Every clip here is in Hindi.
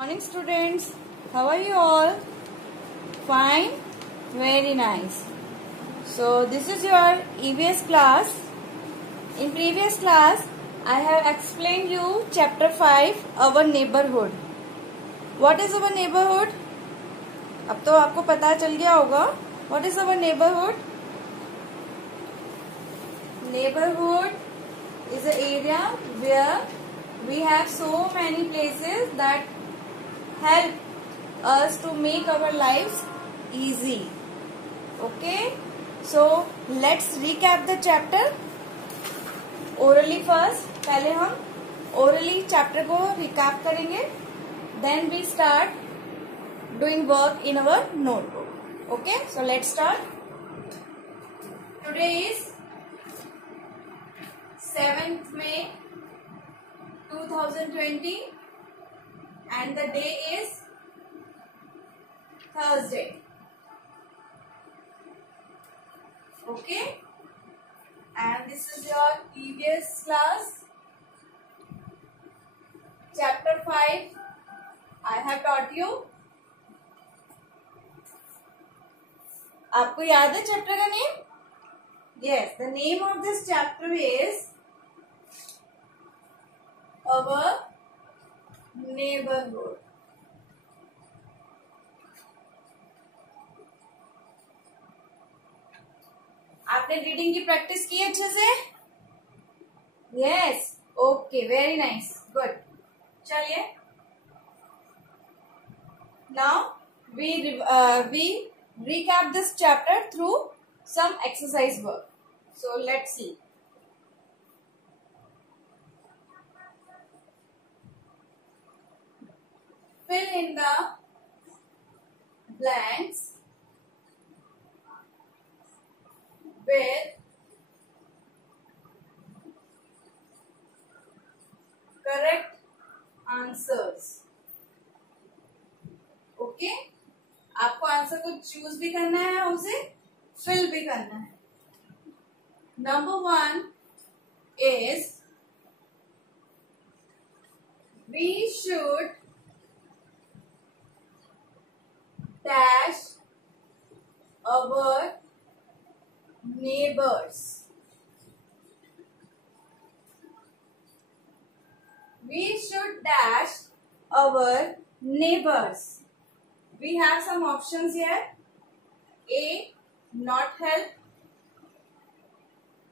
Morning students, how are you all? Fine? Very nice. So this is your EVS class. In previous class, I have explained you chapter 5, our neighborhood. What is our neighborhood? अब तो आपको पता चल गया होगा. What is our neighborhood? Neighborhood is an area where we have so many places that help us to make our lives easy. Okay, so let's recap the chapter orally first. पहले हम orally chapter को recap करेंगे, then we start doing work in our notebook. Okay, so let's start. Today is 7th May 2020 and the day is Thursday. Okay, and this is your previous class, chapter 5. I have taught you. आपको याद है चैप्टर का name? Yes, the name of this chapter is our neighborhood. आपने रीडिंग की प्रैक्टिस की अच्छे से? Yes, okay, very nice, good. चलिए, now we recap this chapter through some exercise work. So let's see. Fill in the blanks with correct answers. Okay? आपको आंसर को चूज भी करना है और उसे फिल भी करना है. Number 1 is we should dash our neighbors. We should dash our neighbors. We have some options here. A. Not help.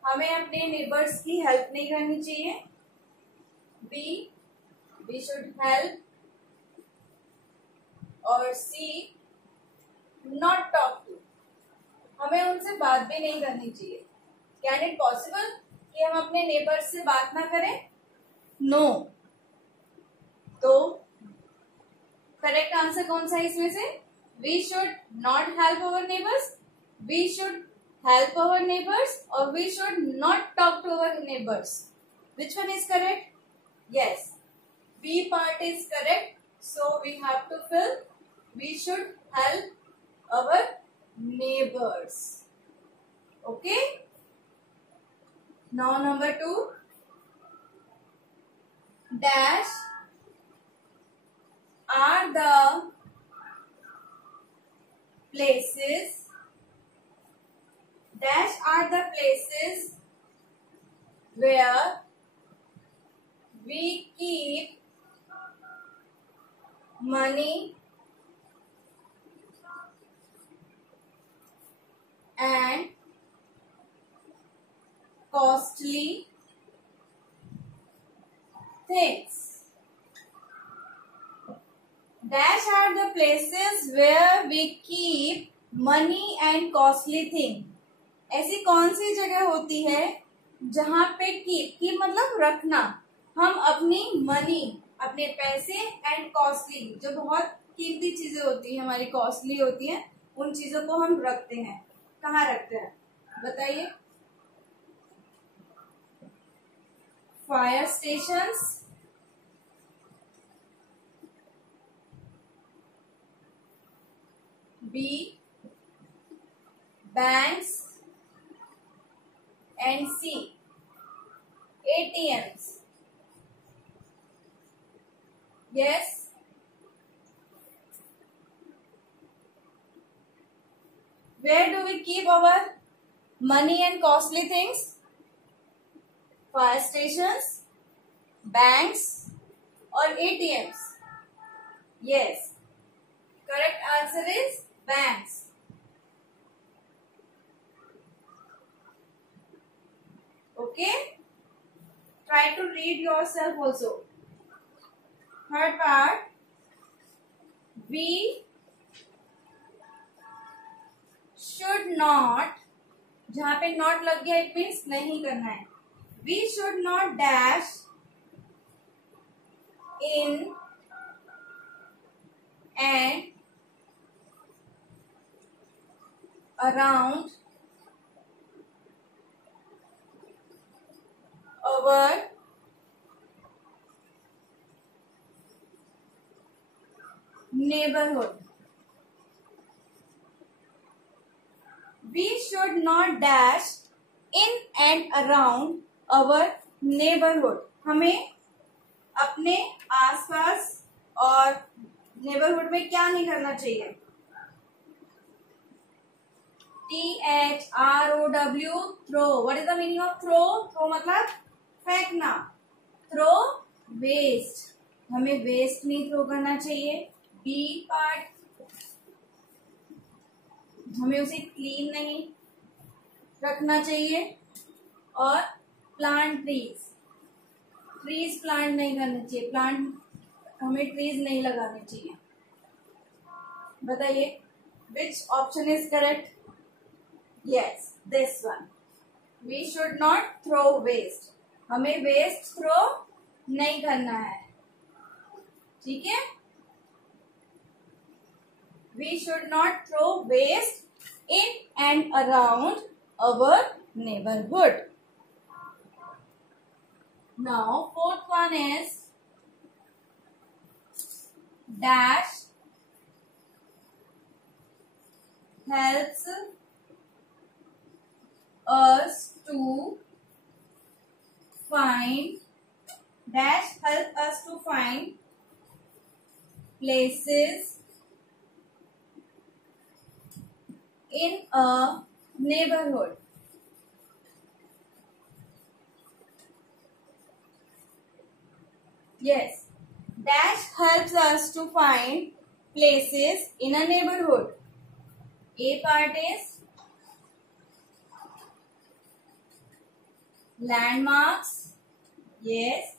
हमें अपने neighbors की help नहीं करनी चाहिए. B. We should help. और C. Not talk to. हमें उनसे बात भी नहीं करनी चाहिए. Can it possible कि हम अपने neighbors से बात ना करें? No. तो करेक्ट आंसर कौन सा है इसमें से? We should not help our neighbors, we should help our neighbors, or we should not talk to our neighbors. Which one is correct? Yes, B part is correct. So we have to fill we should help our neighbors. Okay. Now number 2, dash are the places where we keep money and costly things. Dash are the places where we keep money and costly thing. ऐसी कौन सी जगह होती है जहाँ पे keep मतलब रखना, हम अपनी मनी, अपने पैसे एंड कॉस्टली, जो बहुत कीमती चीजें होती हैं हमारी, कॉस्टली होती हैं, उन चीजों को हम रखते हैं. कहाँ रखते हैं बताइए? Fire stations, B. banks, and C. ATMs. Yes, Where do we keep our money and costly things? Fire stations, banks, or ATMs? Yes. Correct answer is banks. Okay? Try to read yourself also. Third part. We should not, जहां पे not लग गया it means नहीं करना है. We should not dash in and around our neighborhood. We should not dash in and around our neighborhood. हमें अपने आसपास और नेबरहुड में क्या नहीं करना चाहिए? THROW throw. What is the meaning of throw? Throw मतलब फेंकना. Throw waste. हमें वेस्ट नहीं थ्रो करना चाहिए. B पार्ट, हमें उसे क्लीन नहीं रखना चाहिए. और प्लांट ट्रीज प्लांट नहीं करने चाहिए. हमें ट्रीज नहीं लगाने चाहिए. बताइए which option is correct? Yes, this one. We should not throw waste. हमें वेस्ट थ्रो नहीं करना है. ठीक है? We should not throw waste in and around our neighborhood. Now, fourth one is dash helps us to find places in a neighborhood. Yes, dash helps us to find places in a neighborhood. A part is landmarks. Yes.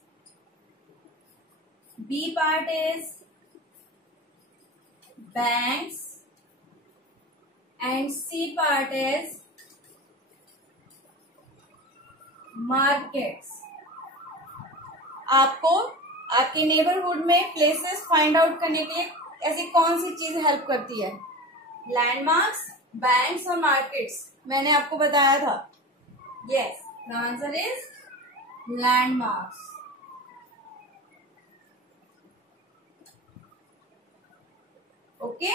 B part is banks. And C part is markets. आपको आपके नेबरहुड में प्लेसेस फाइंड आउट करने के लिए ऐसी कौन सी चीज हेल्प करती है? लैंडमार्क्स, बैंक्स और मार्केट्स. मैंने आपको बताया था. Yes, the answer is landmarks. Okay,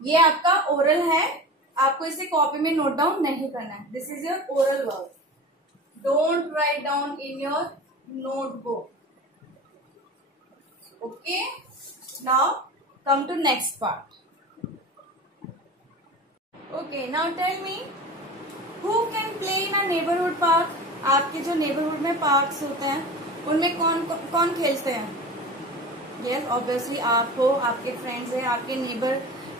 ये आपका ओरल है. आपको इसे कॉपी में नोट डाउन नहीं करना है. This is your oral work. Don't write down in your notebook. Okay, now come to next part. Okay, now tell me who can play in a neighborhood park. आपके जो नेबरहुड में पार्क्स होते हैं उनमें कौन खेलते हैं? यस, ऑब्वियसली आप हो, आपके फ्रेंड्स हैं, आपके नेबर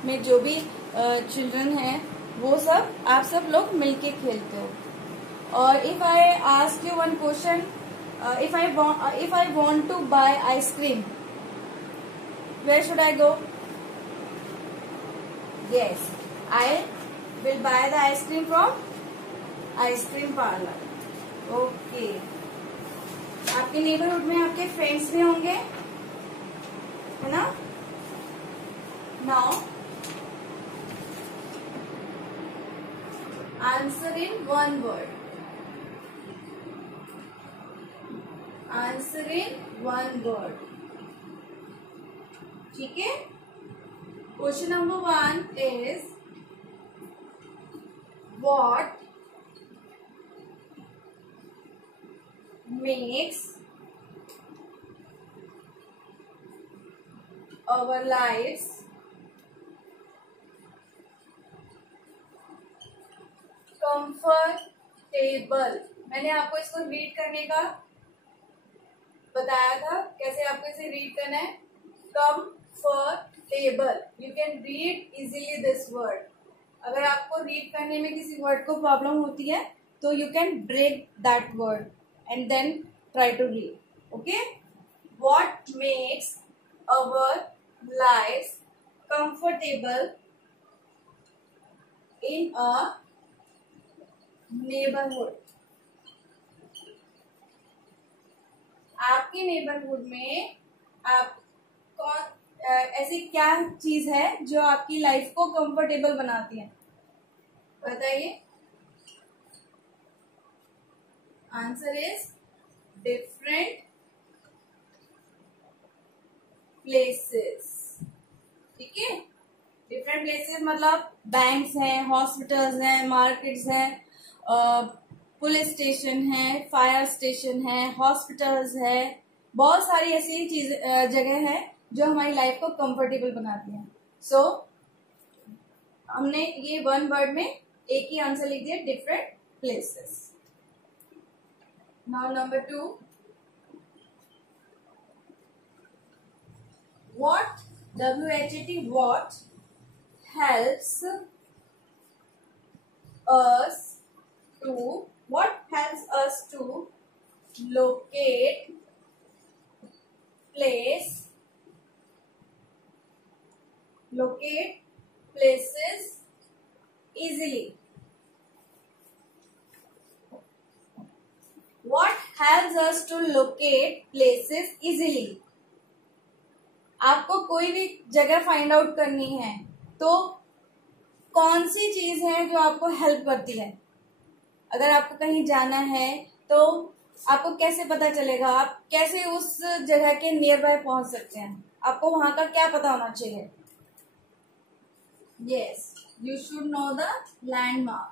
में जो भी चिल्ड्रन हैं वो सब आप सब लोग मिलके खेलते हो. और if I ask you one question, if I want to buy ice cream, where should I go? Yes, I will buy the ice cream from ice cream parlor. Okay. आपके नेबरहुड में आपके फ्रेंड्स भी होंगे, है ना? Now answer in one word. Answer in one word. ठीक है? Question number 1 is what makes our lives comfortable, मैंने आपको इसको रीड करने का बताया था, कैसे आपको इसे रीड करना है। Comfortable, you can read easily this word. अगर आपको रीड करने में किसी वर्ड को प्रॉब्लम होती है तो you can break that word and then try to read, okay. What makes our life comfortable in a neighbourhood, आपके नेबरहुड में आप कौन ऐसी क्या चीज है जो आपकी लाइफ को कंफर्टेबल बनाती है, बताइए। आंसर इज डिफरेंट प्लेसेस, ठीक है। डिफरेंट प्लेसेस मतलब बैंक्स हैं, हॉस्पिटल्स हैं, मार्केट्स हैं, पुलिस स्टेशन है, फायर स्टेशन है, हॉस्पिटल्स है, बहुत सारी ऐसी चीज जगह है जो हमारी लाइफ को कंफर्टेबल बनाती हैं। सो हमने ये वन वर्ड में एक ही आंसर लिख दिया, different places. Now number 2, what, WHAT, what helps us to locate places easily? What helps us to locate places easily? आपको कोई भी जगह फाइंड आउट करनी है तो कौन सी चीज है जो आपको हेल्प करती है? अगर आपको कहीं जाना है तो आपको कैसे पता चलेगा, आप कैसे उस जगह के नियर बाय पहुंच सकते हैं? आपको वहां का क्या पता होना चाहिए? Yes, you should know the landmark,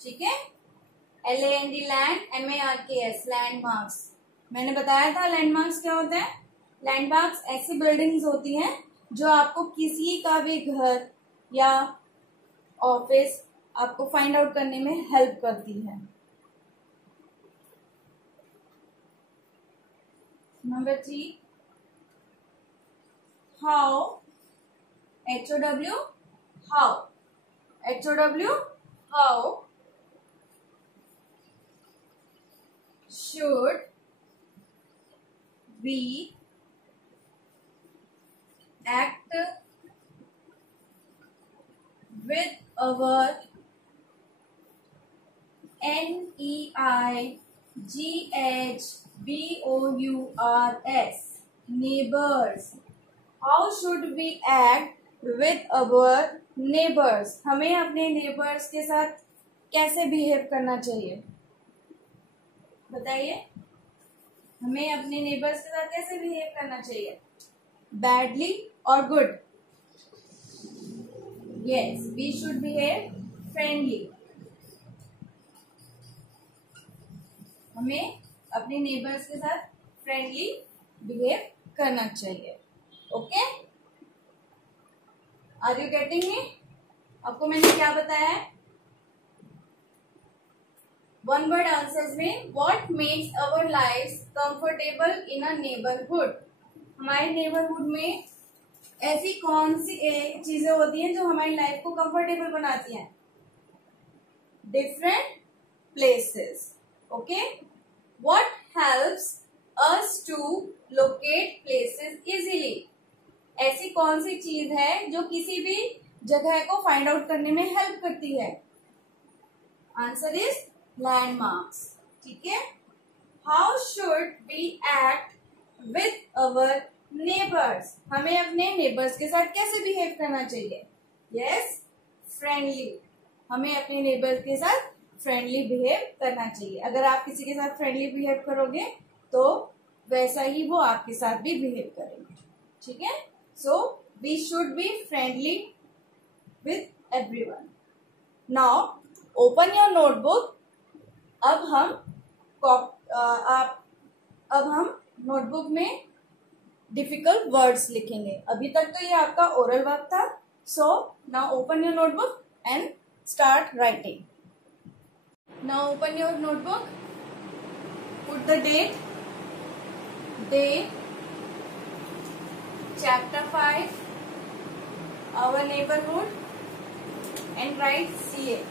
ठीक है। LAND, land, MARKS, landmarks. मैंने बताया था लैंडमार्क्स क्या होते हैं। लैंडमार्क्स ऐसी बिल्डिंग्स होती हैं जो आपको किसी का भी घर या ऑफिस आपको फाइंड आउट करने में हेल्प करती है। Number 3, how, HOW, how should we act with our NEIGHBOURS, neighbors? How should we act with our neighbors? हमें अपने neighbors के साथ कैसे बिहेव करना चाहिए, बताइए। हमें अपने नेबर्स के साथ कैसे बिहेव करना चाहिए, बैडली और good? Yes, we should behave friendly. हमें अपने नेबर्स के साथ फ्रेंडली बिहेव करना चाहिए, okay. Are you getting me? आपको मैंने क्या बताया है? वन वर्ड आंसर्स में what makes our life comfortable in a neighbourhood, हमारे नेबरहुड में ऐसी कौन सी चीजें होती हैं जो हमारी लाइफ को कंफर्टेबल बनाती हैं? Different places, okay. What helps us to locate places easily, ऐसी कौन सी चीज है जो किसी भी जगह को फाइंड आउट करने में हेल्प करती है? आंसर इज लैंडमार्क्स, ठीक है। How should we act with our neighbours, हमें अपने नेबर्स के साथ कैसे बिहेव करना चाहिए? यस, फ्रेंडली, हमें अपने नेबर्स के साथ फ्रेंडली बिहेव करना चाहिए। अगर आप किसी के साथ फ्रेंडली बिहेव करोगे तो वैसा ही वो आपके साथ भी बिहेव करेंगे, ठीक है। So we should be friendly with everyone. Now open your notebook. अब हम नोटबुक में डिफिकल्ट वर्ड्स लिखेंगे। अभी तक तो ये आपका ओरल वर्क था, So now open your notebook and start writing. Now open your notebook, put the date, day, chapter 5, our neighborhood, and write CA.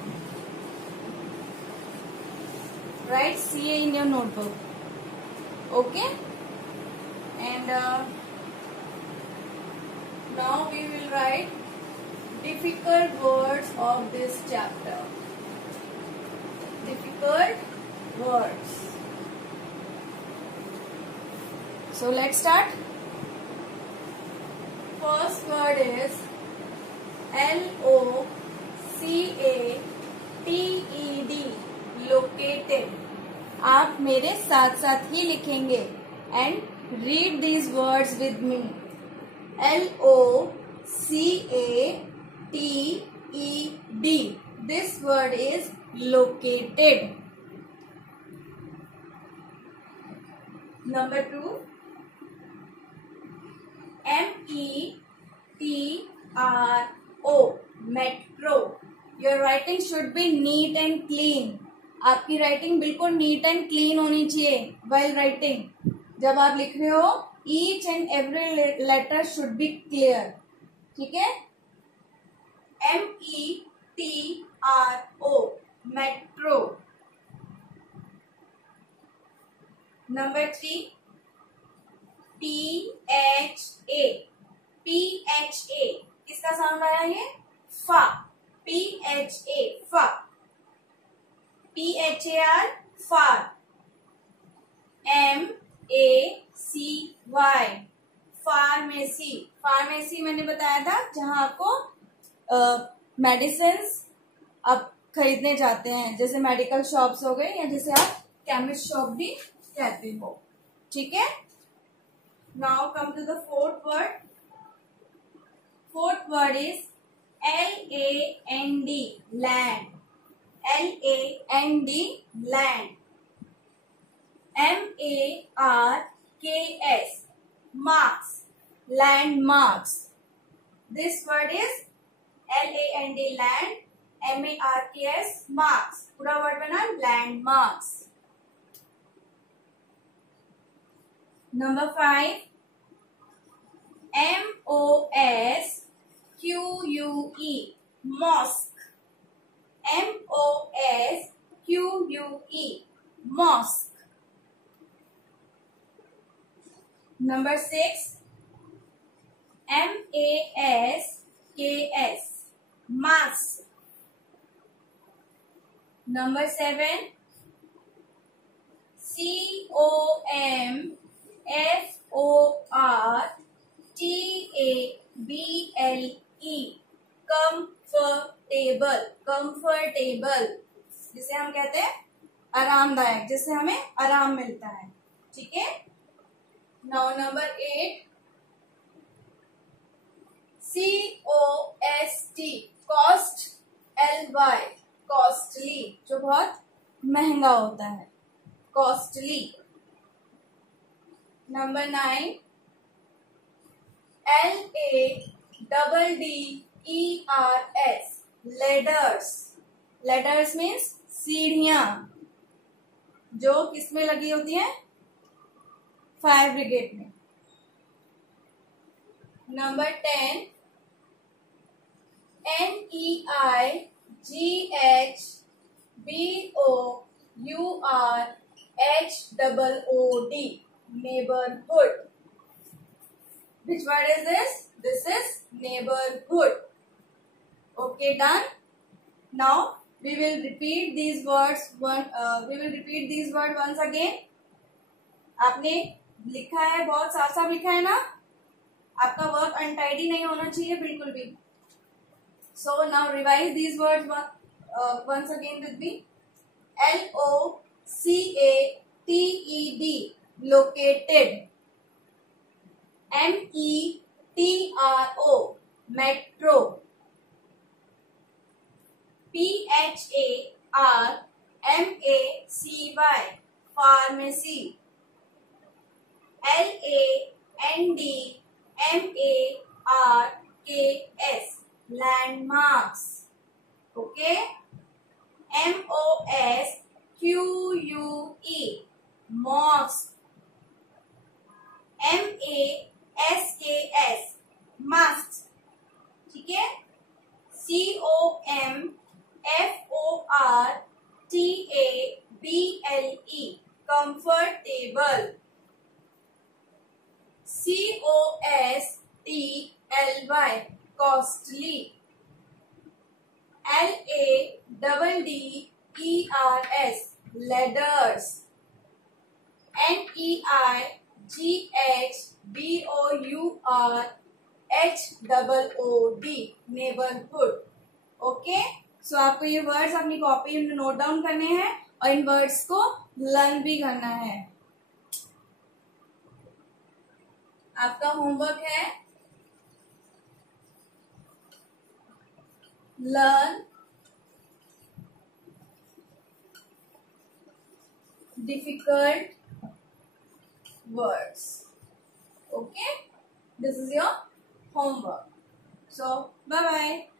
Write CA in your notebook. Okay? And now we will write difficult words of this chapter. Difficult words. So let's start. First word is LOCATED, located. आप मेरे साथ साथ ही लिखेंगे and read these words with me. LOCATED. This word is located. Number 2, METRO, metro. Your writing should be neat and clean. आपकी राइटिंग बिल्कुल नीट एंड क्लीन होनी चाहिए while writing. जब आप लिख रहे हो each and every letter should be clear. ठीक है? METRO, metro. Number 3, PHA. किसका साउंड आया ये? फा. PHA, फा. PHAR, far. MACY, pharmacy. Pharmacy मैंने बताया था जहां आपको मेडिसिन आप खरीदने जाते हैं, जैसे मेडिकल शॉप्स हो गए या जैसे आप केमिस्ट शॉप भी कहते हो. ठीक है? Now come to the fourth word. Fourth word is LAND, land. LAND, land. MARKS, marks, landmarks. This word is LAND, land. MARKS, marks. पूरा वर्ड बना landmarks. Number 5, MOSQUE, mosque. MOSQUE, mosque. Number 6, MASKS, mask. Number 7, COMFORTABLE, comfortable. comfortable जिसे हम कहते हैं आरामदायक, जिससे हमें आराम मिलता है. ठीक है? Now number 8, COST, cost. LY, costly, जो बहुत महंगा होता है. Costly. Number 9, LADDERS, ladders. Ladders means सीढ़ियां, जो किसमें लगी होती हैं? फायर ब्रिगेड में. Number 10, NEIGHBOURHOOD, neighborhood. Which word is this? This is neighborhood. Okay, done. Now we will repeat these words once again. आपने लिखा है, बहुत साफ साफ लिखा है ना? आपका वर्क अनटाइडी नहीं होना चाहिए बिल्कुल भी. So now revise these words once again with me. LOCATED, located. METRO, metro. PHARMACY, pharmacy. LANDMARKS, landmarks. Okay, MOSQUE, mosque. MASKS, masks. ठीक है, COMFORTABLE, comfortable. COSTLY, costly. LADDERS, ladders. NEIGHBOURHOOD, neighborhood. Okay, so आपको ये वर्ड्स अपनी कॉपी में नोट डाउन करने हैं और इन वर्ड्स को लर्न भी करना है. आपका होमवर्क है learn difficult words. Okay, this is your homework. So bye bye.